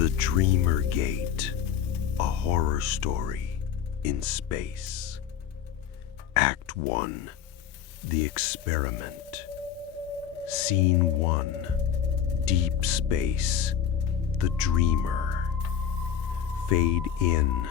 The Dreamer Gate, a horror story in space. Act 1, The Experiment. Scene 1, Deep Space, The Dreamer. Fade in.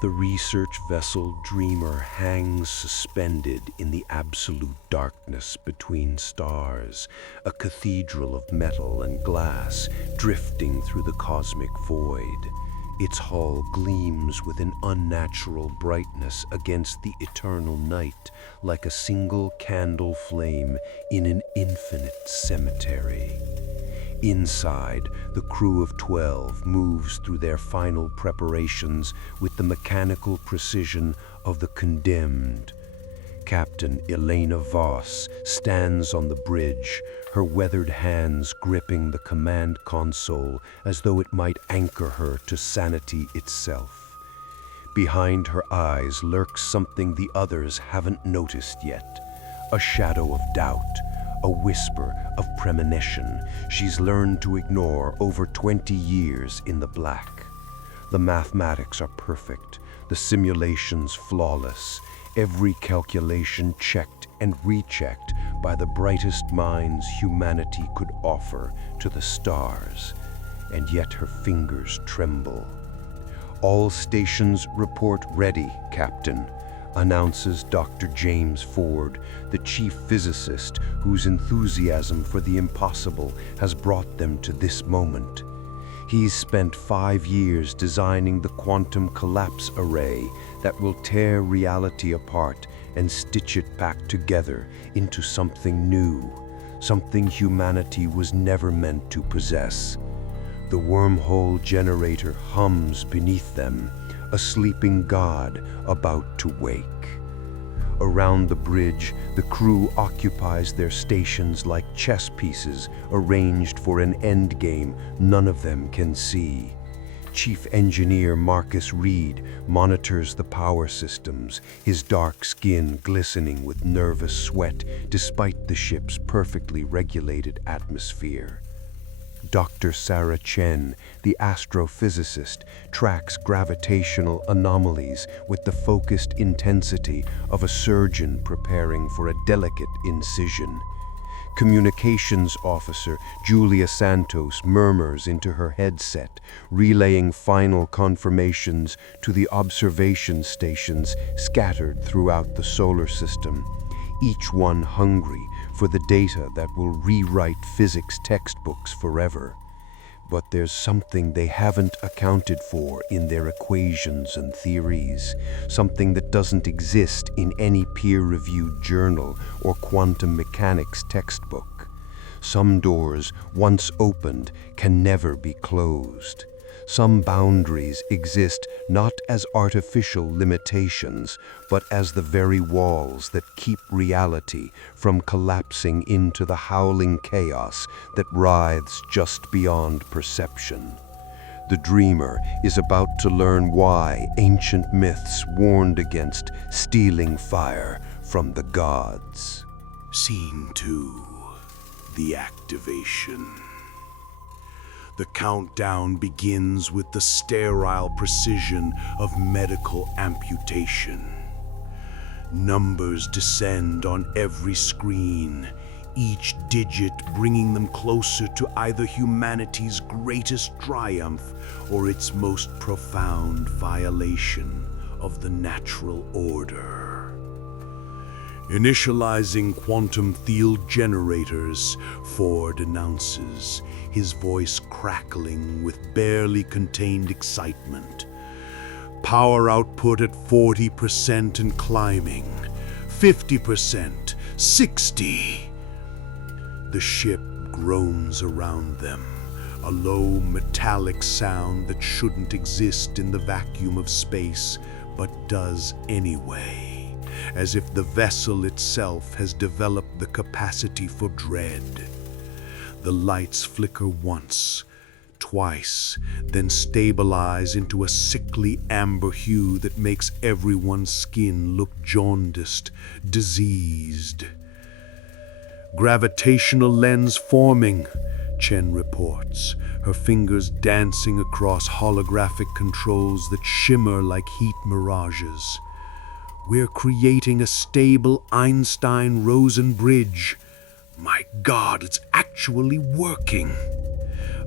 The research vessel Dreamer hangs suspended in the absolute darkness between stars, a cathedral of metal and glass drifting through the cosmic void. Its hull gleams with an unnatural brightness against the eternal night, like a single candle flame in an infinite cemetery. Inside, the crew of 12 moves through their final preparations with the mechanical precision of the condemned. Captain Elena Voss stands on the bridge, her weathered hands gripping the command console as though it might anchor her to sanity itself. Behind her eyes lurks something the others haven't noticed yet, a shadow of doubt, a whisper of premonition she's learned to ignore over 20 years in the black. The mathematics are perfect, the simulations flawless, every calculation checked and rechecked by the brightest minds humanity could offer to the stars, and yet her fingers tremble. "All stations report ready, Captain," announces Dr. James Ford, the chief physicist whose enthusiasm for the impossible has brought them to this moment. He's spent 5 years designing the quantum collapse array that will tear reality apart and stitch it back together into something new, something humanity was never meant to possess. The wormhole generator hums beneath them, a sleeping god about to wake. Around the bridge, the crew occupies their stations like chess pieces arranged for an endgame none of them can see. Chief Engineer Marcus Reed monitors the power systems, his dark skin glistening with nervous sweat despite the ship's perfectly regulated atmosphere. Dr. Sarah Chen, the astrophysicist, tracks gravitational anomalies with the focused intensity of a surgeon preparing for a delicate incision. Communications officer Julia Santos murmurs into her headset, relaying final confirmations to the observation stations scattered throughout the solar system, each one hungry for the data that will rewrite physics textbooks forever. But there's something they haven't accounted for in their equations and theories, something that doesn't exist in any peer-reviewed journal or quantum mechanics textbook. Some doors, once opened, can never be closed. Some boundaries exist not as artificial limitations, but as the very walls that keep reality from collapsing into the howling chaos that writhes just beyond perception. The dreamer is about to learn why ancient myths warned against stealing fire from the gods. Scene 2, The Activation. The countdown begins with the sterile precision of medical amputation. Numbers descend on every screen, each digit bringing them closer to either humanity's greatest triumph or its most profound violation of the natural order. Initializing quantum field generators, Ford announces, his voice crackling with barely contained excitement. Power output at 40% and climbing, 50%, 60%. The ship groans around them, a low metallic sound that shouldn't exist in the vacuum of space, but does anyway. As if the vessel itself has developed the capacity for dread. The lights flicker once, twice, then stabilize into a sickly amber hue that makes everyone's skin look jaundiced, diseased. Gravitational lens forming, Chen reports, her fingers dancing across holographic controls that shimmer like heat mirages. We're creating a stable Einstein-Rosen bridge. My God, it's actually working.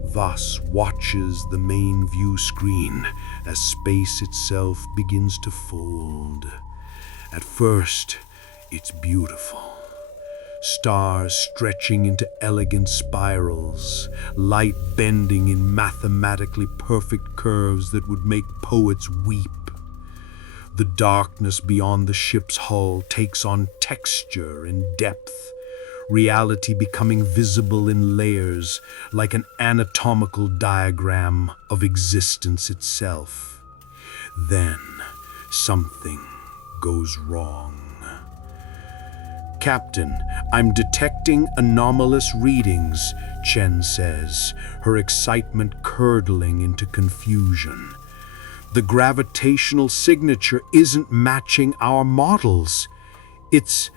Voss watches the main view screen as space itself begins to fold. At first, it's beautiful. Stars stretching into elegant spirals, light bending in mathematically perfect curves that would make poets weep. The darkness beyond the ship's hull takes on texture and depth, reality becoming visible in layers like an anatomical diagram of existence itself. Then something goes wrong. Captain, I'm detecting anomalous readings, Chen says, her excitement curdling into confusion. The gravitational signature isn't matching our models. It's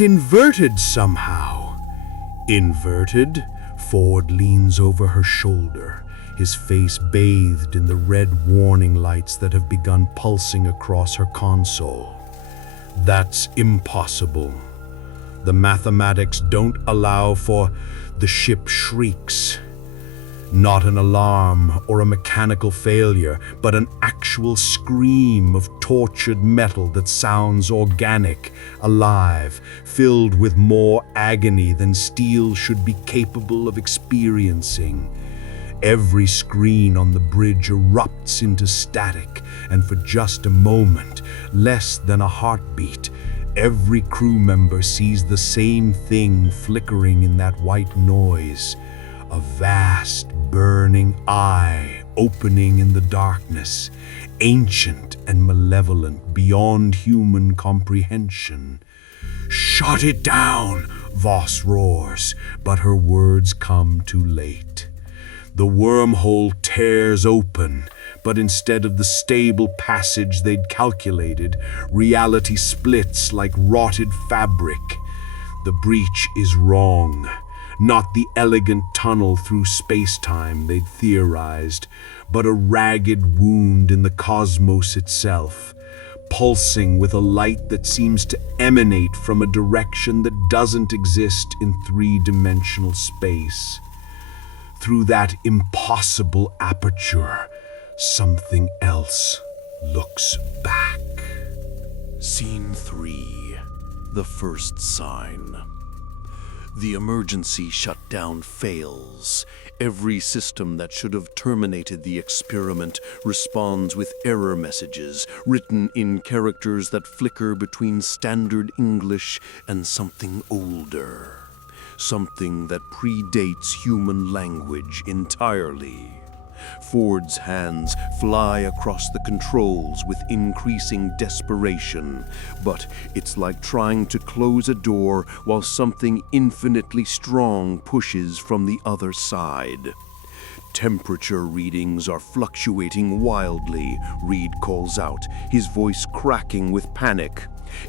inverted somehow. Inverted? Ford leans over her shoulder, his face bathed in the red warning lights that have begun pulsing across her console. That's impossible. The mathematics don't allow for... The ship shrieks. Not an alarm or a mechanical failure, but an actual scream of tortured metal that sounds organic, alive, filled with more agony than steel should be capable of experiencing. Every screen on the bridge erupts into static, and for just a moment, less than a heartbeat, every crew member sees the same thing flickering in that white noise. A vast, burning eye opening in the darkness, ancient and malevolent beyond human comprehension. "Shut it down!" Voss roars, but her words come too late. The wormhole tears open, but instead of the stable passage they'd calculated, reality splits like rotted fabric. The breach is wrong. Not the elegant tunnel through space-time they'd theorized, but a ragged wound in the cosmos itself, pulsing with a light that seems to emanate from a direction that doesn't exist in three-dimensional space. Through that impossible aperture, something else looks back. Scene 3. The first sign. The emergency shutdown fails. Every system that should have terminated the experiment responds with error messages written in characters that flicker between standard English and something older. Something that predates human language entirely. Ford's hands fly across the controls with increasing desperation, but it's like trying to close a door while something infinitely strong pushes from the other side. Temperature readings are fluctuating wildly, Reed calls out, his voice cracking with panic.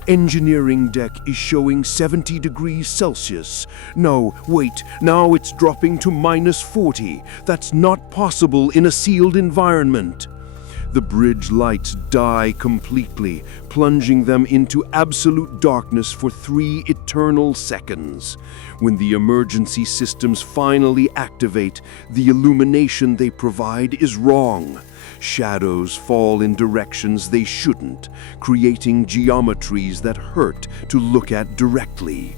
Engineering deck is showing 70 degrees Celsius. No, wait, now it's dropping to -40. That's not possible in a sealed environment. The bridge lights die completely, plunging them into absolute darkness for 3 eternal seconds. When the emergency systems finally activate, the illumination they provide is wrong. Shadows fall in directions they shouldn't, creating geometries that hurt to look at directly.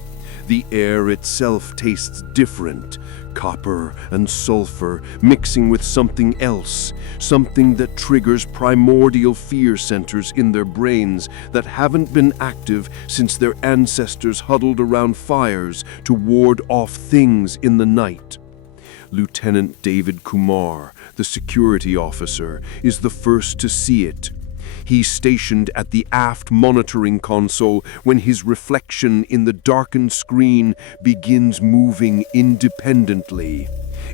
The air itself tastes different, copper and sulfur mixing with something else, something that triggers primordial fear centers in their brains that haven't been active since their ancestors huddled around fires to ward off things in the night. Lieutenant David Kumar, the security officer, is the first to see it. He's stationed at the aft monitoring console when his reflection in the darkened screen begins moving independently.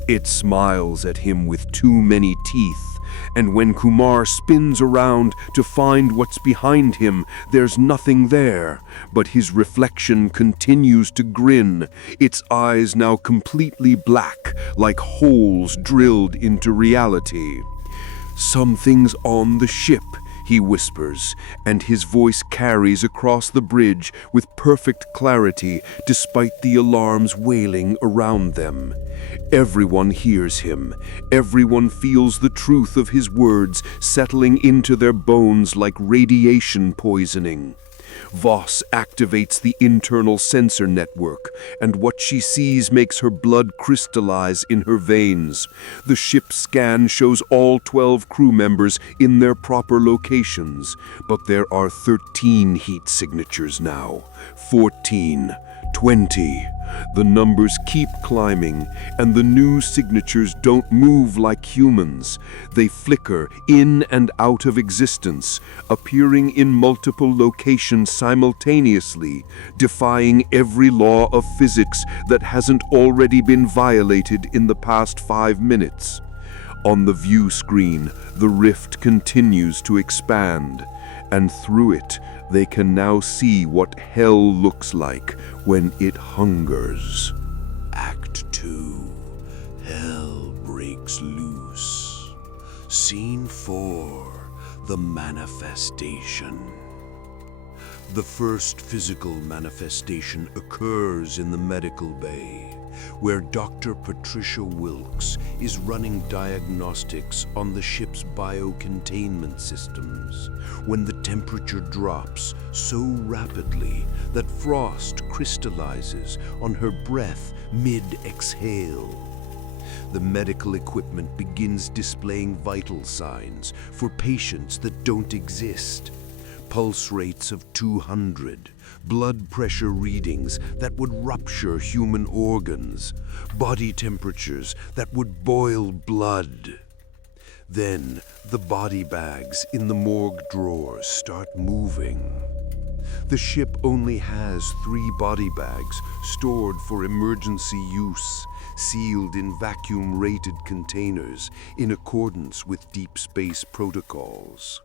It smiles at him with too many teeth, And when Kumar spins around to find what's behind him, there's nothing there. But his reflection continues to grin, its eyes now completely black, like holes drilled into reality. "Something's on the ship," he whispers, and his voice carries across the bridge with perfect clarity despite the alarms wailing around them. Everyone hears him. Everyone feels the truth of his words settling into their bones like radiation poisoning. Voss activates the internal sensor network, and what she sees makes her blood crystallize in her veins. The ship scan shows all 12 crew members in their proper locations, but there are 13 heat signatures now. 14, 20. The numbers keep climbing, and the new signatures don't move like humans. They flicker in and out of existence, appearing in multiple locations simultaneously, defying every law of physics that hasn't already been violated in the past 5 minutes. On the view screen, the rift continues to expand, and through it, they can now see what hell looks like when it hungers. Act 2. Hell breaks loose. Scene 4. The manifestation. The first physical manifestation occurs in the medical bay, where Dr. Patricia Wilkes is running diagnostics on the ship's biocontainment systems when the temperature drops so rapidly that frost crystallizes on her breath mid-exhale. The medical equipment begins displaying vital signs for patients that don't exist. Pulse rates of 200, blood pressure readings that would rupture human organs, body temperatures that would boil blood. Then the body bags in the morgue drawers start moving. The ship only has 3 body bags stored for emergency use, sealed in vacuum-rated containers in accordance with deep space protocols.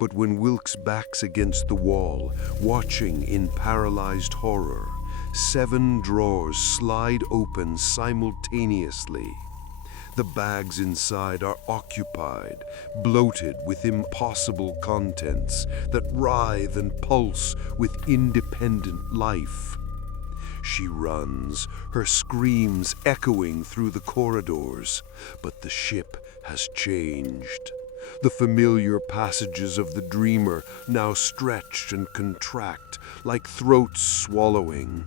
But when Wilkes backs against the wall, watching in paralyzed horror, 7 drawers slide open simultaneously. The bags inside are occupied, bloated with impossible contents that writhe and pulse with independent life. She runs, her screams echoing through the corridors, but the ship has changed. The familiar passages of the dreamer now stretch and contract like throats swallowing.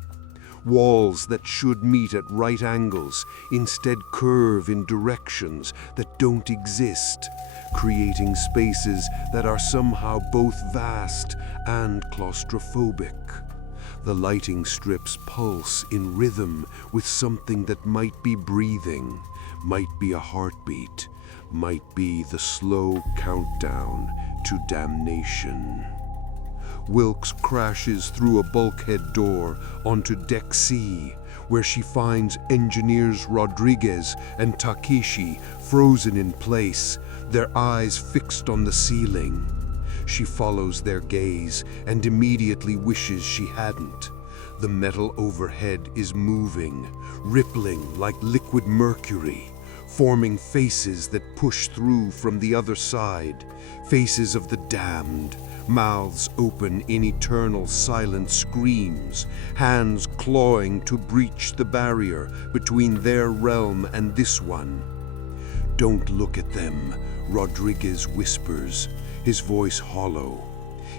Walls that should meet at right angles instead curve in directions that don't exist, creating spaces that are somehow both vast and claustrophobic. The lighting strips pulse in rhythm with something that might be breathing, might be a heartbeat, might be the slow countdown to damnation. Wilkes crashes through a bulkhead door onto Deck C, where she finds engineers Rodriguez and Takeshi frozen in place, their eyes fixed on the ceiling. She follows their gaze and immediately wishes she hadn't. The metal overhead is moving, rippling like liquid mercury, forming faces that push through from the other side, faces of the damned, mouths open in eternal silent screams, hands clawing to breach the barrier between their realm and this one. "Don't look at them," Rodriguez whispers, his voice hollow.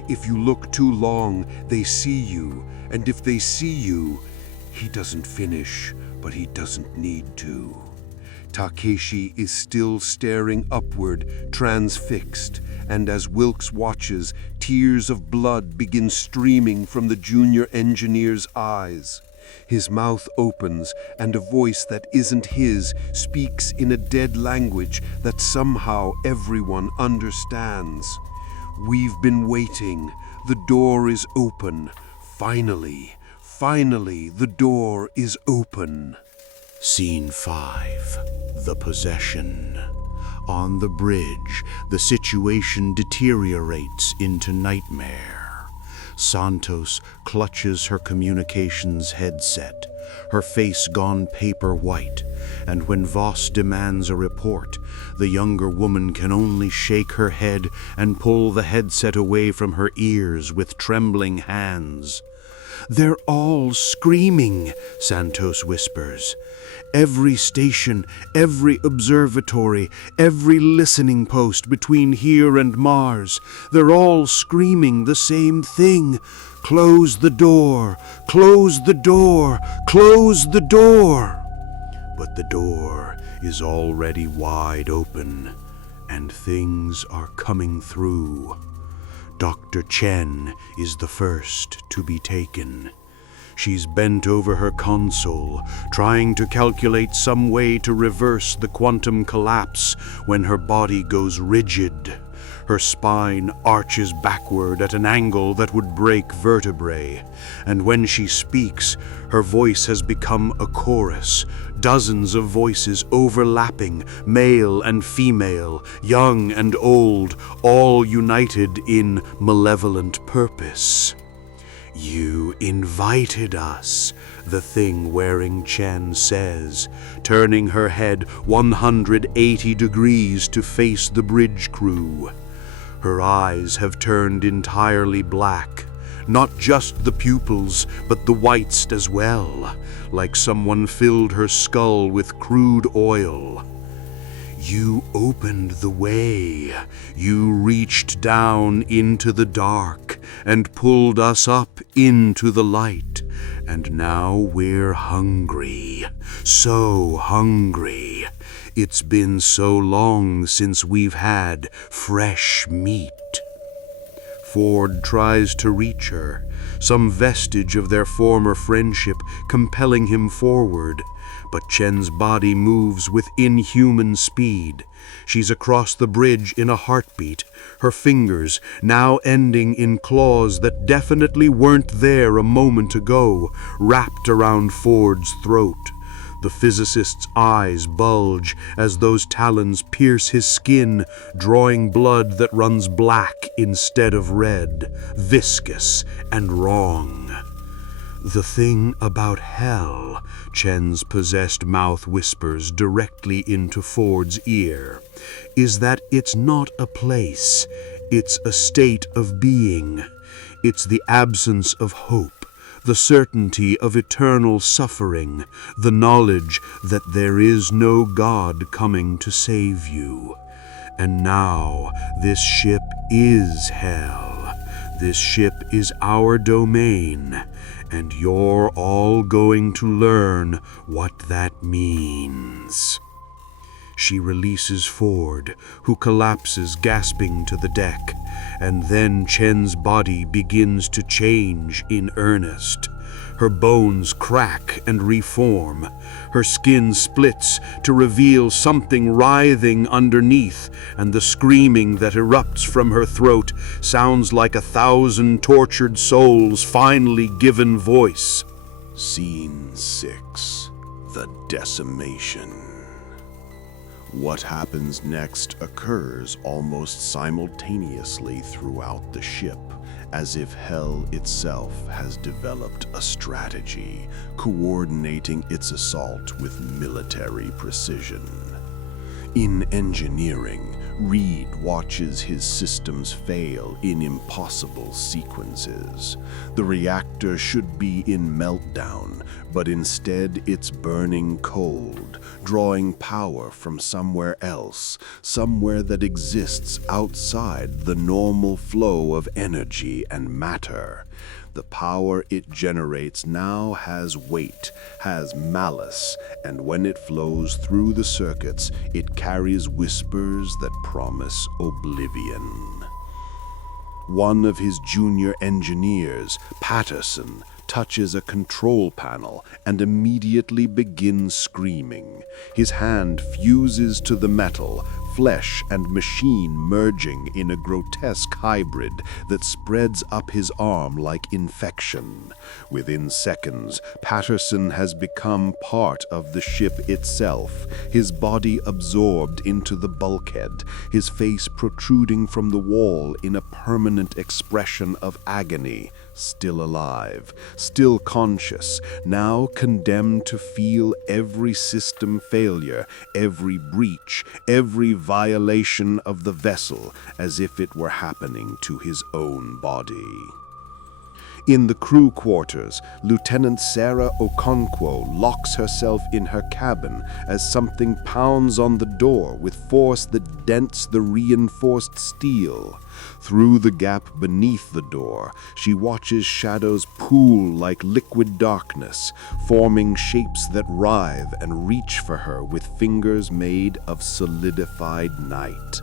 "If you look too long, they see you, and if they see you..." He doesn't finish, but he doesn't need to. Takeshi is still staring upward, transfixed, and as Wilkes watches, tears of blood begin streaming from the junior engineer's eyes. His mouth opens, and a voice that isn't his speaks in a dead language that somehow everyone understands. "We've been waiting. The door is open. Finally, the door is open." Scene 5. The Possession. On the bridge, the situation deteriorates into nightmare. Santos clutches her communications headset, her face gone paper white, and when Voss demands a report, the younger woman can only shake her head and pull the headset away from her ears with trembling hands. "They're all screaming," Santos whispers. "Every station, every observatory, every listening post between here and Mars, they're all screaming the same thing. Close the door, close the door, close the door." But the door is already wide open, and things are coming through. Dr. Chen is the first to be taken. She's bent over her console, trying to calculate some way to reverse the quantum collapse when her body goes rigid. Her spine arches backward at an angle that would break vertebrae, and when she speaks, her voice has become a chorus, dozens of voices overlapping, male and female, young and old, all united in malevolent purpose. "You invited us," the thing wearing Chen says, turning her head 180 degrees to face the bridge crew. Her eyes have turned entirely black, not just the pupils, but the whites as well, like someone filled her skull with crude oil. "You opened the way. You reached down into the dark and pulled us up into the light. And now we're hungry. So hungry. It's been so long since we've had fresh meat." Ford tries to reach her, some vestige of their former friendship compelling him forward. But Chen's body moves with inhuman speed. She's across the bridge in a heartbeat, her fingers now ending in claws that definitely weren't there a moment ago, wrapped around Ford's throat. The physicist's eyes bulge as those talons pierce his skin, drawing blood that runs black instead of red, viscous and wrong. "The thing about hell," Chen's possessed mouth whispers directly into Ford's ear, "is that it's not a place, it's a state of being. It's the absence of hope, the certainty of eternal suffering, the knowledge that there is no God coming to save you. And now this ship is hell. This ship is our domain, and you're all going to learn what that means." She releases Ford, who collapses gasping to the deck, and then Chen's body begins to change in earnest. Her bones crack and reform. Her skin splits to reveal something writhing underneath, and the screaming that erupts from her throat sounds like 1,000 tortured souls finally given voice. Scene 6. The Decimation. What happens next occurs almost simultaneously throughout the ship, as if hell itself has developed a strategy, coordinating its assault with military precision. In engineering, Reed watches his systems fail in impossible sequences. The reactor should be in meltdown, but instead it's burning cold, drawing power from somewhere else, somewhere that exists outside the normal flow of energy and matter. The power it generates now has weight, has malice, and when it flows through the circuits, it carries whispers that promise oblivion. One of his junior engineers, Patterson, touches a control panel and immediately begins screaming. His hand fuses to the metal, flesh and machine merging in a grotesque hybrid that spreads up his arm like infection. Within seconds, Patterson has become part of the ship itself, his body absorbed into the bulkhead, his face protruding from the wall in a permanent expression of agony. Still alive, still conscious, now condemned to feel every system failure, every breach, every violation of the vessel, as if it were happening to his own body. In the crew quarters, Lieutenant Sarah Okonkwo locks herself in her cabin as something pounds on the door with force that dents the reinforced steel. Through the gap beneath the door, she watches shadows pool like liquid darkness, forming shapes that writhe and reach for her with fingers made of solidified night.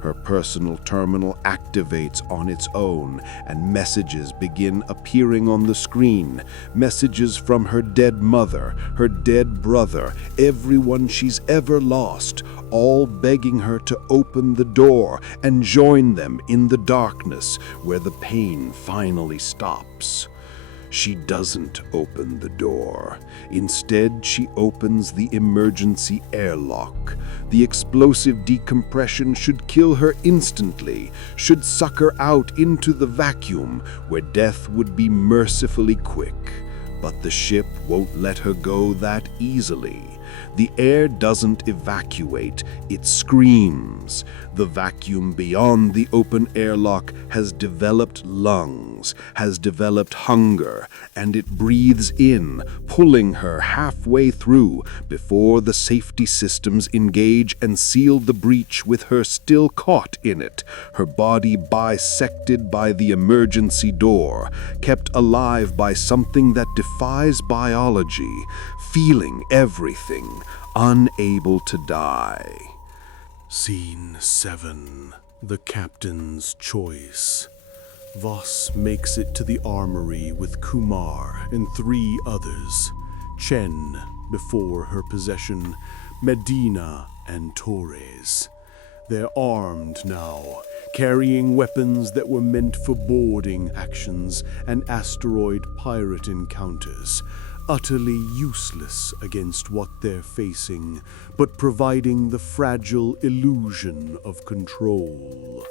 Her personal terminal activates on its own, and messages begin appearing on the screen. Messages from her dead mother, her dead brother, everyone she's ever lost, all begging her to open the door and join them in the darkness where the pain finally stops. She doesn't open the door. Instead, she opens the emergency airlock. The explosive decompression should kill her instantly, should suck her out into the vacuum where death would be mercifully quick. But the ship won't let her go that easily. The air doesn't evacuate, it screams. The vacuum beyond the open airlock has developed lungs, has developed hunger, and it breathes in, pulling her halfway through before the safety systems engage and seal the breach with her still caught in it, her body bisected by the emergency door, kept alive by something that defies biology, feeling everything, unable to die. Scene 7. The Captain's Choice. Voss makes it to the armory with Kumar and 3 others. Chen, before her possession, Medina, and Torres. They're armed now, carrying weapons that were meant for boarding actions and asteroid pirate encounters, utterly useless against what they're facing, but providing the fragile illusion of control.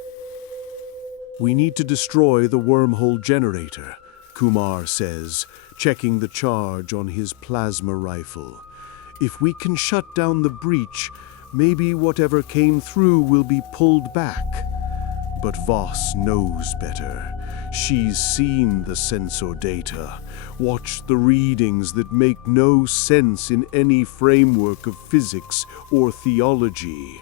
"We need to destroy the wormhole generator," Kumar says, checking the charge on his plasma rifle. "If we can shut down the breach, maybe whatever came through will be pulled back." But Voss knows better. She's seen the sensor data, watched the readings that make no sense in any framework of physics or theology.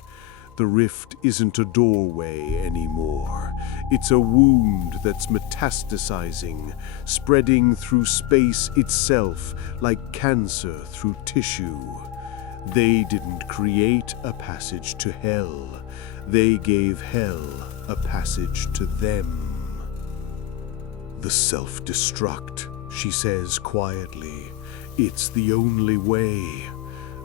The rift isn't a doorway anymore. It's a wound that's metastasizing, spreading through space itself like cancer through tissue. They didn't create a passage to hell. They gave hell a passage to them. "The self-destruct," she says quietly. "It's the only way."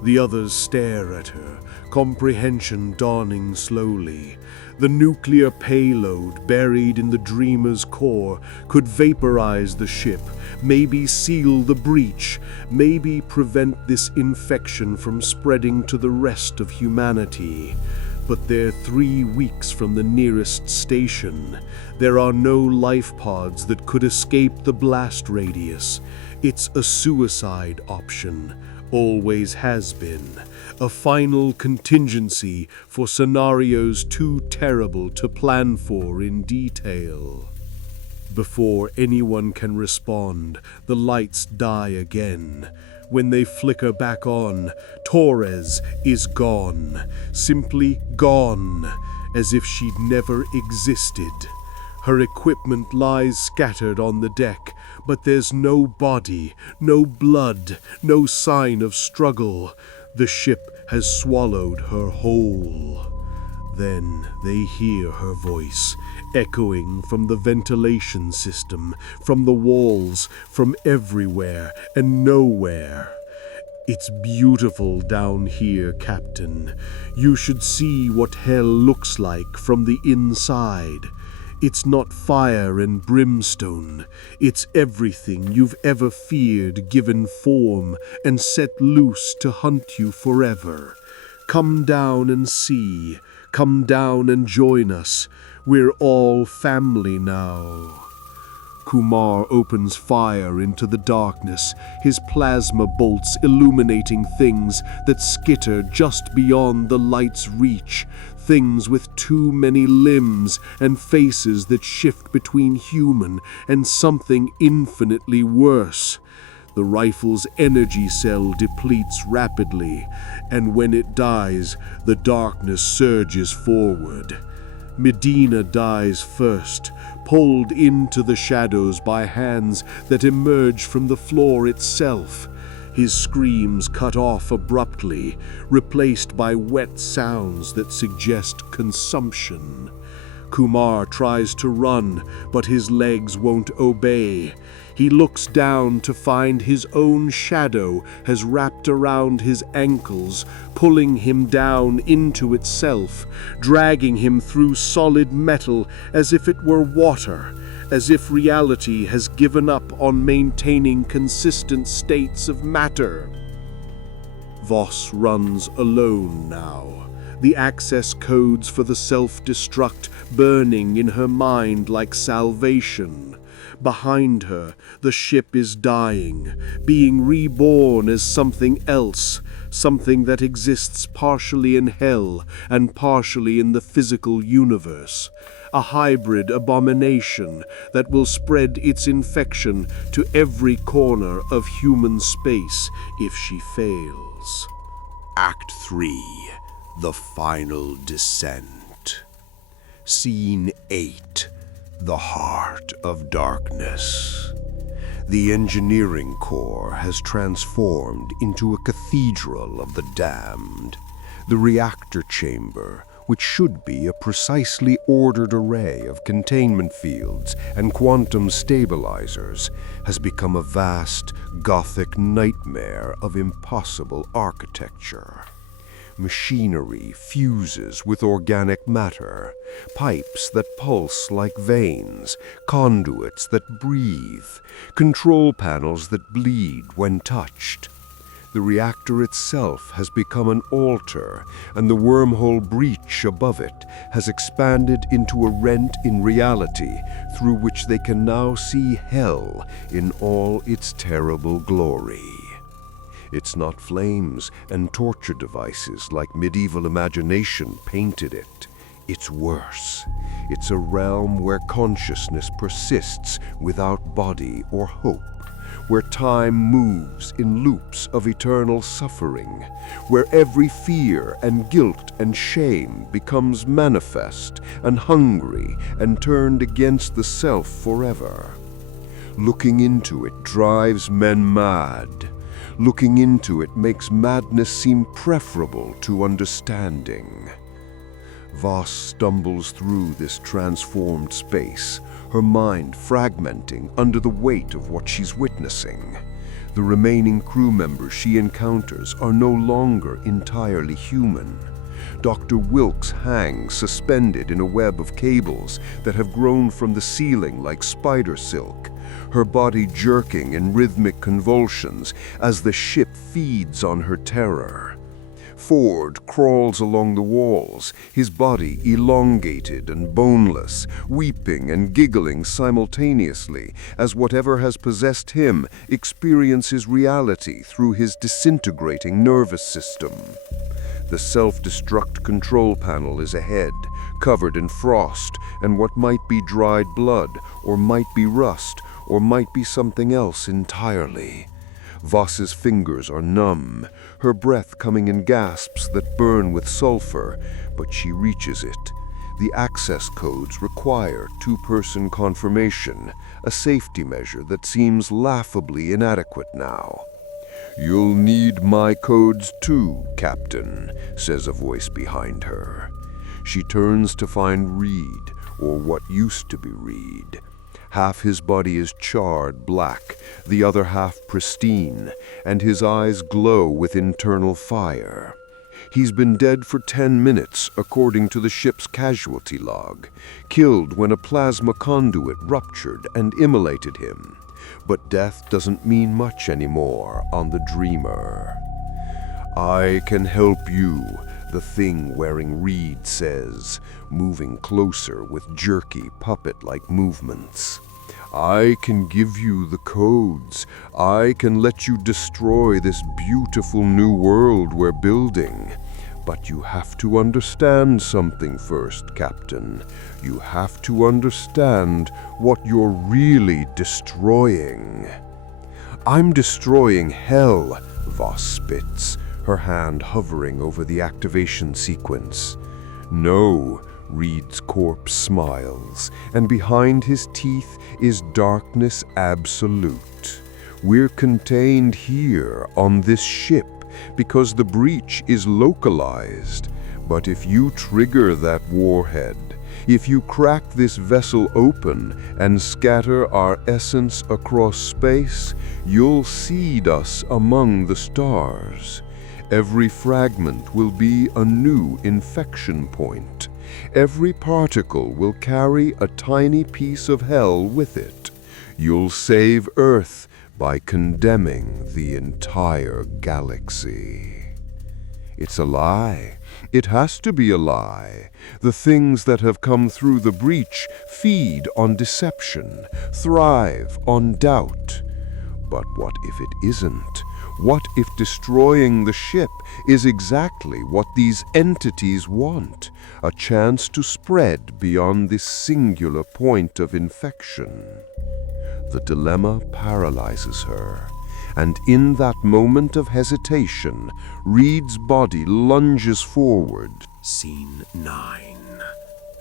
The others stare at her, comprehension dawning slowly. The nuclear payload buried in the Dreamer's core could vaporize the ship, maybe seal the breach, maybe prevent this infection from spreading to the rest of humanity. But they're 3 weeks from the nearest station. There are no life pods that could escape the blast radius. It's a suicide option, always has been. A final contingency for scenarios too terrible to plan for in detail. Before anyone can respond, the lights die again. When they flicker back on, Torres is gone, simply gone, as if she'd never existed. Her equipment lies scattered on the deck, but there's no body, no blood, no sign of struggle. The ship has swallowed her whole. Then they hear her voice, echoing from the ventilation system, from the walls, from everywhere and nowhere. "It's beautiful down here, Captain. You should see what hell looks like from the inside. It's not fire and brimstone. It's everything you've ever feared given form and set loose to hunt you forever. Come down and see. Come down and join us. We're all family now." Kumar opens fire into the darkness, his plasma bolts illuminating things that skitter just beyond the light's reach, things with too many limbs and faces that shift between human and something infinitely worse. The rifle's energy cell depletes rapidly, and when it dies, the darkness surges forward. Medina dies first, pulled into the shadows by hands that emerge from the floor itself. His screams cut off abruptly, replaced by wet sounds that suggest consumption. Kumar tries to run, but his legs won't obey. He looks down to find his own shadow has wrapped around his ankles, pulling him down into itself, dragging him through solid metal as if it were water, as if reality has given up on maintaining consistent states of matter. Voss runs alone now, the access codes for the self-destruct burning in her mind like salvation. Behind her, the ship is dying, being reborn as something else, something that exists partially in hell and partially in the physical universe. A hybrid abomination that will spread its infection to every corner of human space if she fails. Act 3. The Final Descent. Scene 8. The Heart of Darkness. The engineering core has transformed into a cathedral of the damned. The reactor chamber, which should be a precisely ordered array of containment fields and quantum stabilizers, has become a vast, Gothic nightmare of impossible architecture. Machinery fuses with organic matter, pipes that pulse like veins, conduits that breathe, control panels that bleed when touched. The reactor itself has become an altar, and the wormhole breach above it has expanded into a rent in reality through which they can now see hell in all its terrible glory. It's not flames and torture devices like medieval imagination painted it. It's worse. It's a realm where consciousness persists without body or hope, where time moves in loops of eternal suffering, where every fear and guilt and shame becomes manifest and hungry and turned against the self forever. Looking into it drives men mad. Looking into it makes madness seem preferable to understanding. Voss stumbles through this transformed space, her mind fragmenting under the weight of what she's witnessing. The remaining crew members she encounters are no longer entirely human. Dr. Wilkes hangs suspended in a web of cables that have grown from the ceiling like spider silk, her body jerking in rhythmic convulsions as the ship feeds on her terror. Ford crawls along the walls, his body elongated and boneless, weeping and giggling simultaneously as whatever has possessed him experiences reality through his disintegrating nervous system. The self-destruct control panel is ahead, covered in frost and what might be dried blood, or might be rust, or might be something else entirely. Voss's fingers are numb, her breath coming in gasps that burn with sulfur, but she reaches it. The access codes require two-person confirmation, a safety measure that seems laughably inadequate now. "You'll need my codes too, Captain," says a voice behind her. She turns to find Reed, or what used to be Reed. Half his body is charred black, the other half pristine, and his eyes glow with internal fire. He's been dead for 10 minutes, according to the ship's casualty log, killed when a plasma conduit ruptured and immolated him. But death doesn't mean much anymore on the Dreamer. "I can help you," the thing wearing Reed says, moving closer with jerky, puppet-like movements. "I can give you the codes. I can let you destroy this beautiful new world we're building. But you have to understand something first, Captain. You have to understand what you're really destroying." "I'm destroying hell," Voss spits, her hand hovering over the activation sequence. "No," Reed's corpse smiles, and behind his teeth is darkness absolute. "We're contained here on this ship because the breach is localized. But if you trigger that warhead, if you crack this vessel open and scatter our essence across space, you'll seed us among the stars. Every fragment will be a new infection point. Every particle will carry a tiny piece of hell with it. You'll save Earth by condemning the entire galaxy." It's a lie. It has to be a lie. The things that have come through the breach feed on deception, thrive on doubt. But what if it isn't? What if destroying the ship is exactly what these entities want? A chance to spread beyond this singular point of infection. The dilemma paralyzes her, and in that moment of hesitation, Reed's body lunges forward. Scene 9.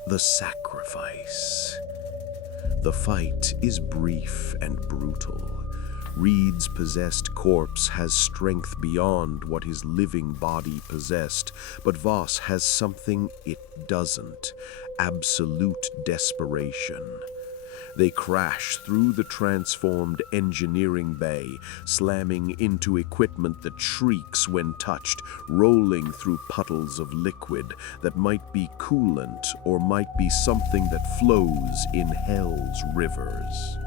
The Sacrifice. The fight is brief and brutal. Reed's possessed corpse has strength beyond what his living body possessed, but Voss has something it doesn't: absolute desperation. They crash through the transformed engineering bay, slamming into equipment that shrieks when touched, rolling through puddles of liquid that might be coolant or might be something that flows in hell's rivers.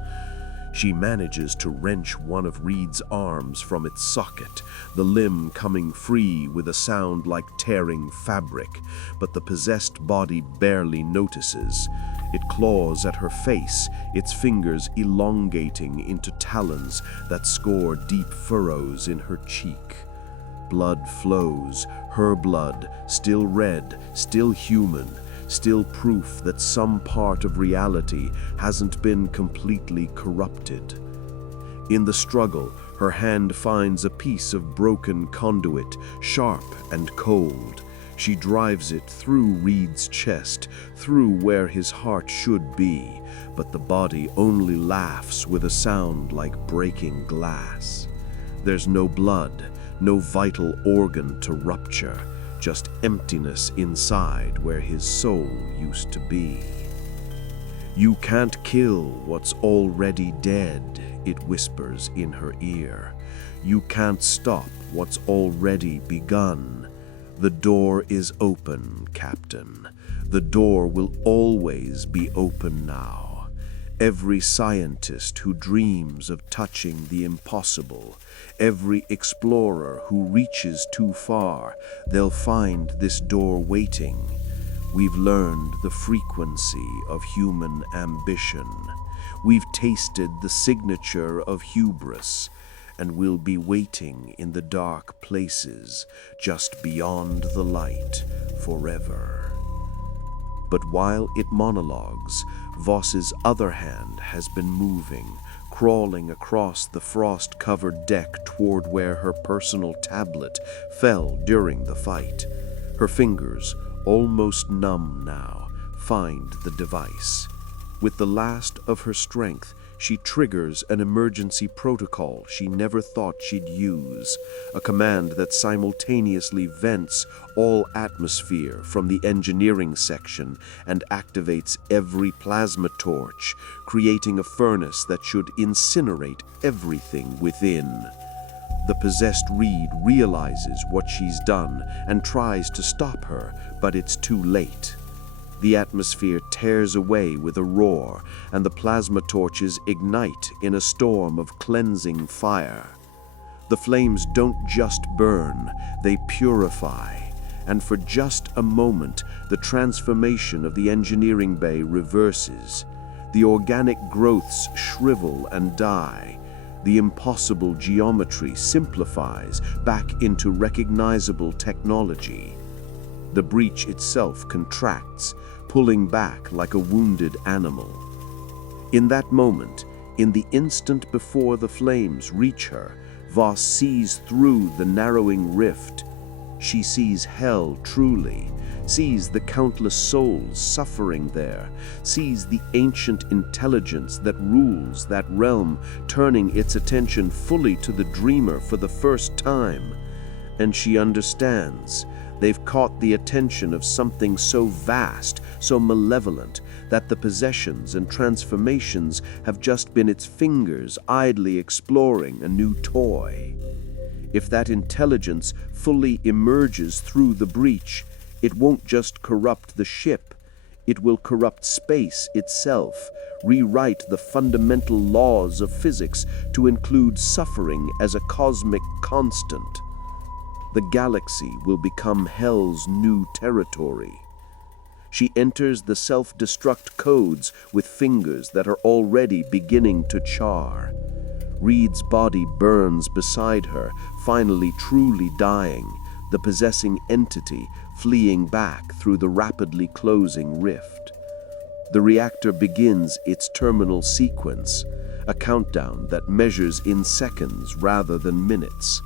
She manages to wrench one of Reed's arms from its socket, the limb coming free with a sound like tearing fabric, but the possessed body barely notices. It claws at her face, its fingers elongating into talons that score deep furrows in her cheek. Blood flows, her blood, still red, still human, still proof that some part of reality hasn't been completely corrupted. In the struggle, her hand finds a piece of broken conduit, sharp and cold. She drives it through Reed's chest, through where his heart should be, but the body only laughs with a sound like breaking glass. There's no blood, no vital organ to rupture, just emptiness inside where his soul used to be. "You can't kill what's already dead," it whispers in her ear. "You can't stop what's already begun. The door is open, Captain. The door will always be open now. Every scientist who dreams of touching the impossible, every explorer who reaches too far, they'll find this door waiting. We've learned the frequency of human ambition. We've tasted the signature of hubris, and we'll be waiting in the dark places just beyond the light forever." But while it monologues, Voss's other hand has been moving, crawling across the frost-covered deck toward where her personal tablet fell during the fight. Her fingers, almost numb now, find the device. With the last of her strength, she triggers an emergency protocol she never thought she'd use, a command that simultaneously vents all atmosphere from the engineering section and activates every plasma torch, creating a furnace that should incinerate everything within. The possessed Reed realizes what she's done and tries to stop her, but it's too late. The atmosphere tears away with a roar, and the plasma torches ignite in a storm of cleansing fire. The flames don't just burn, they purify, and for just a moment, the transformation of the engineering bay reverses. The organic growths shrivel and die. The impossible geometry simplifies back into recognizable technology. The breach itself contracts, pulling back like a wounded animal. In that moment, in the instant before the flames reach her, Voss sees through the narrowing rift. She sees hell truly, sees the countless souls suffering there, sees the ancient intelligence that rules that realm, turning its attention fully to the dreamer for the first time. And she understands. They've caught the attention of something so vast, so malevolent, that the possessions and transformations have just been its fingers idly exploring a new toy. If that intelligence fully emerges through the breach, it won't just corrupt the ship, it will corrupt space itself, rewrite the fundamental laws of physics to include suffering as a cosmic constant. The galaxy will become Hell's new territory. She enters the self-destruct codes with fingers that are already beginning to char. Reed's body burns beside her, finally truly dying, the possessing entity fleeing back through the rapidly closing rift. The reactor begins its terminal sequence, a countdown that measures in seconds rather than minutes.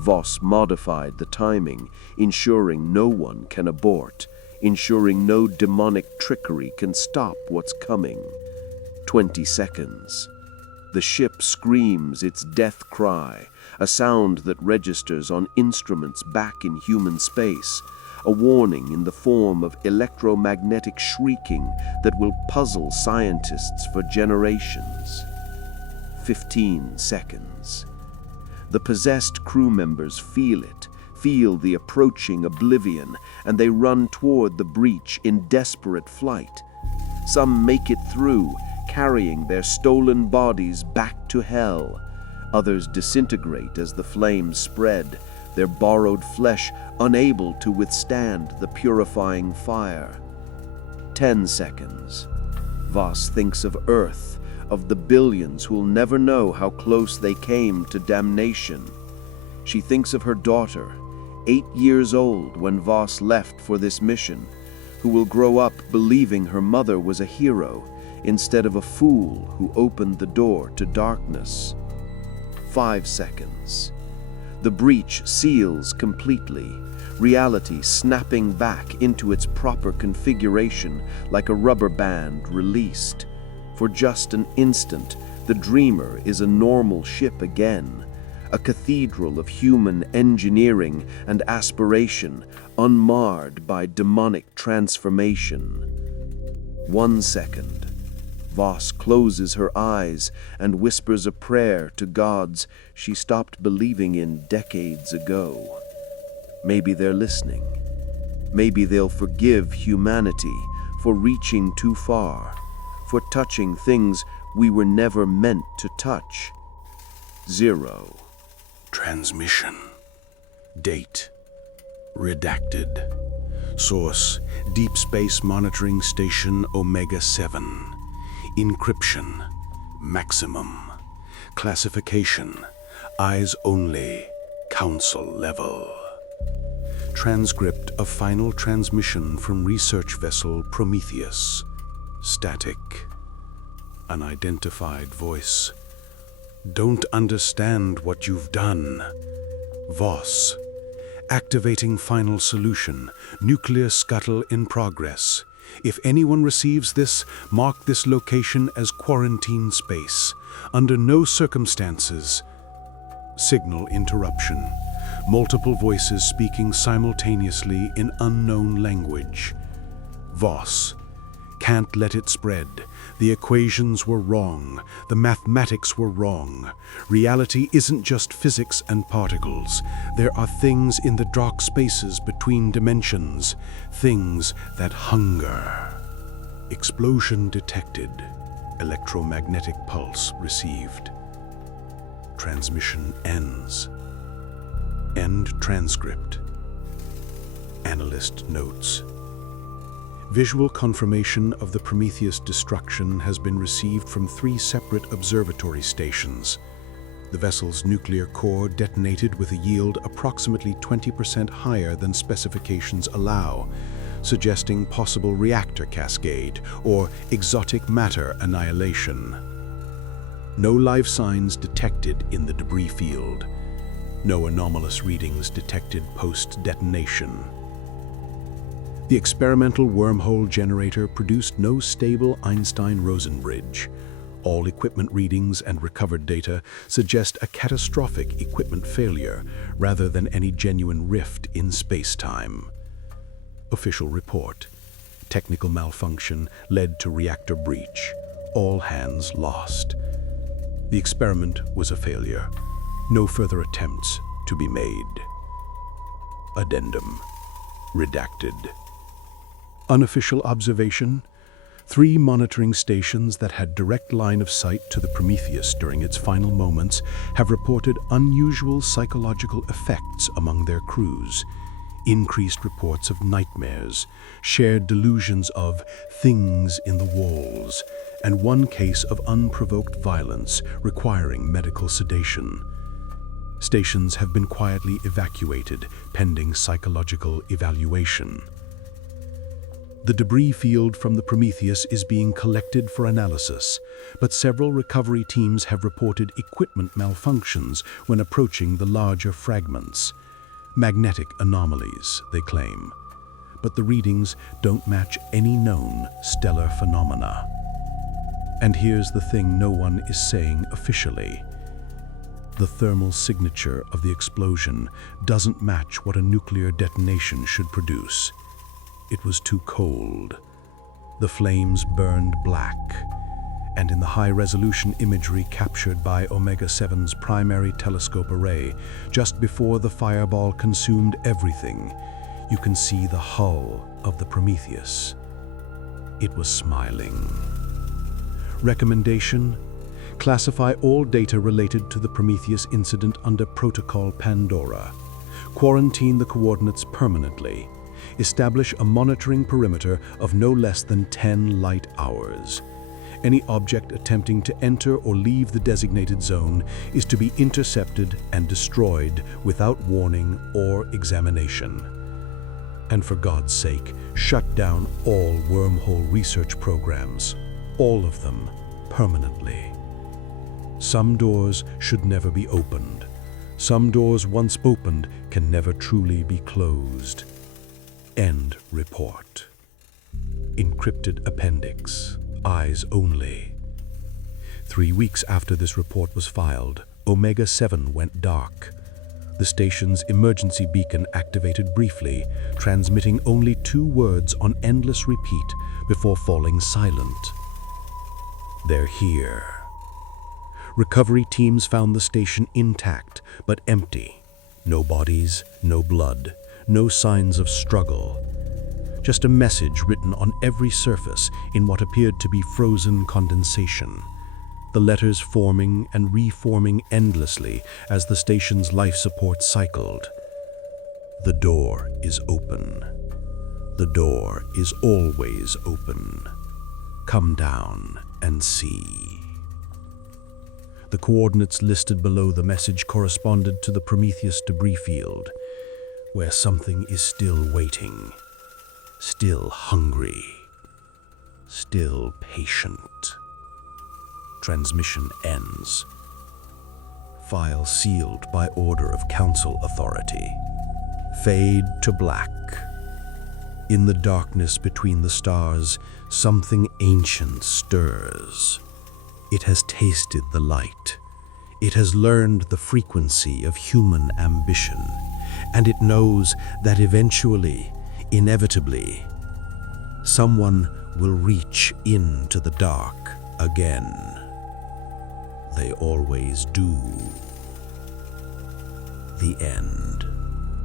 Voss modified the timing, ensuring no one can abort, ensuring no demonic trickery can stop what's coming. 20 seconds. The ship screams its death cry, a sound that registers on instruments back in human space, a warning in the form of electromagnetic shrieking that will puzzle scientists for generations. 15 seconds. The possessed crew members feel it, feel the approaching oblivion, and they run toward the breach in desperate flight. Some make it through, carrying their stolen bodies back to hell. Others disintegrate as the flames spread, their borrowed flesh unable to withstand the purifying fire. 10 seconds. Voss thinks of Earth, of the billions who'll never know how close they came to damnation. She thinks of her daughter, 8 years old when Voss left for this mission, who will grow up believing her mother was a hero instead of a fool who opened the door to darkness. 5 seconds. The breach seals completely, reality snapping back into its proper configuration like a rubber band released. For just an instant, the dreamer is a normal ship again, a cathedral of human engineering and aspiration, unmarred by demonic transformation. 1 second. Voss closes her eyes and whispers a prayer to gods she stopped believing in decades ago. Maybe they're listening. Maybe they'll forgive humanity for reaching too far, for touching things we were never meant to touch. 0. Transmission. Date. Redacted. Source: Deep Space Monitoring Station Omega 7. Encryption. Maximum. Classification: Eyes only. Council level. Transcript of final transmission from research vessel Prometheus. Static. Unidentified voice. Don't understand what you've done. Voss. Activating final solution. Nuclear scuttle in progress. If anyone receives this, mark this location as quarantine space. Under no circumstances. Signal interruption. Multiple voices speaking simultaneously in unknown language. Voss. Can't let it spread. The equations were wrong. The mathematics were wrong. Reality isn't just physics and particles. There are things in the dark spaces between dimensions. Things that hunger. Explosion detected. Electromagnetic pulse received. Transmission ends. End transcript. Analyst notes. Visual confirmation of the Prometheus destruction has been received from 3 separate observatory stations. The vessel's nuclear core detonated with a yield approximately 20% higher than specifications allow, suggesting possible reactor cascade or exotic matter annihilation. No life signs detected in the debris field. No anomalous readings detected post-detonation. The experimental wormhole generator produced no stable Einstein-Rosen bridge. All equipment readings and recovered data suggest a catastrophic equipment failure rather than any genuine rift in space-time. Official report. Technical malfunction led to reactor breach. All hands lost. The experiment was a failure. No further attempts to be made. Addendum. Redacted. Unofficial observation. 3 monitoring stations that had direct line of sight to the Prometheus during its final moments have reported unusual psychological effects among their crews. Increased reports of nightmares, shared delusions of things in the walls, and 1 case of unprovoked violence requiring medical sedation. Stations have been quietly evacuated pending psychological evaluation. The debris field from the Prometheus is being collected for analysis, but several recovery teams have reported equipment malfunctions when approaching the larger fragments. Magnetic anomalies, they claim. But the readings don't match any known stellar phenomena. And here's the thing no one is saying officially. The thermal signature of the explosion doesn't match what a nuclear detonation should produce. It was too cold. The flames burned black, and in the high-resolution imagery captured by Omega-7's primary telescope array, just before the fireball consumed everything, you can see the hull of the Prometheus. It was smiling. Recommendation: classify all data related to the Prometheus incident under Protocol Pandora. Quarantine the coordinates permanently. Establish a monitoring perimeter of no less than 10 light hours. Any object attempting to enter or leave the designated zone is to be intercepted and destroyed without warning or examination. And for God's sake, shut down all wormhole research programs, all of them, permanently. Some doors should never be opened. Some doors once opened can never truly be closed. End report. Encrypted appendix. Eyes only. 3 weeks after this report was filed, Omega-7 went dark. The station's emergency beacon activated briefly, transmitting only 2 words on endless repeat before falling silent. They're here. Recovery teams found the station intact but empty. No bodies, no blood. No signs of struggle. Just a message written on every surface in what appeared to be frozen condensation. The letters forming and reforming endlessly as the station's life support cycled. The door is open. The door is always open. Come down and see. The coordinates listed below the message corresponded to the Prometheus debris field, where something is still waiting, still hungry, still patient. Transmission ends. File sealed by order of Council Authority. Fade to black. In the darkness between the stars, something ancient stirs. It has tasted the light. It has learned the frequency of human ambition, and it knows that eventually, inevitably, someone will reach into the dark again. They always do. The end.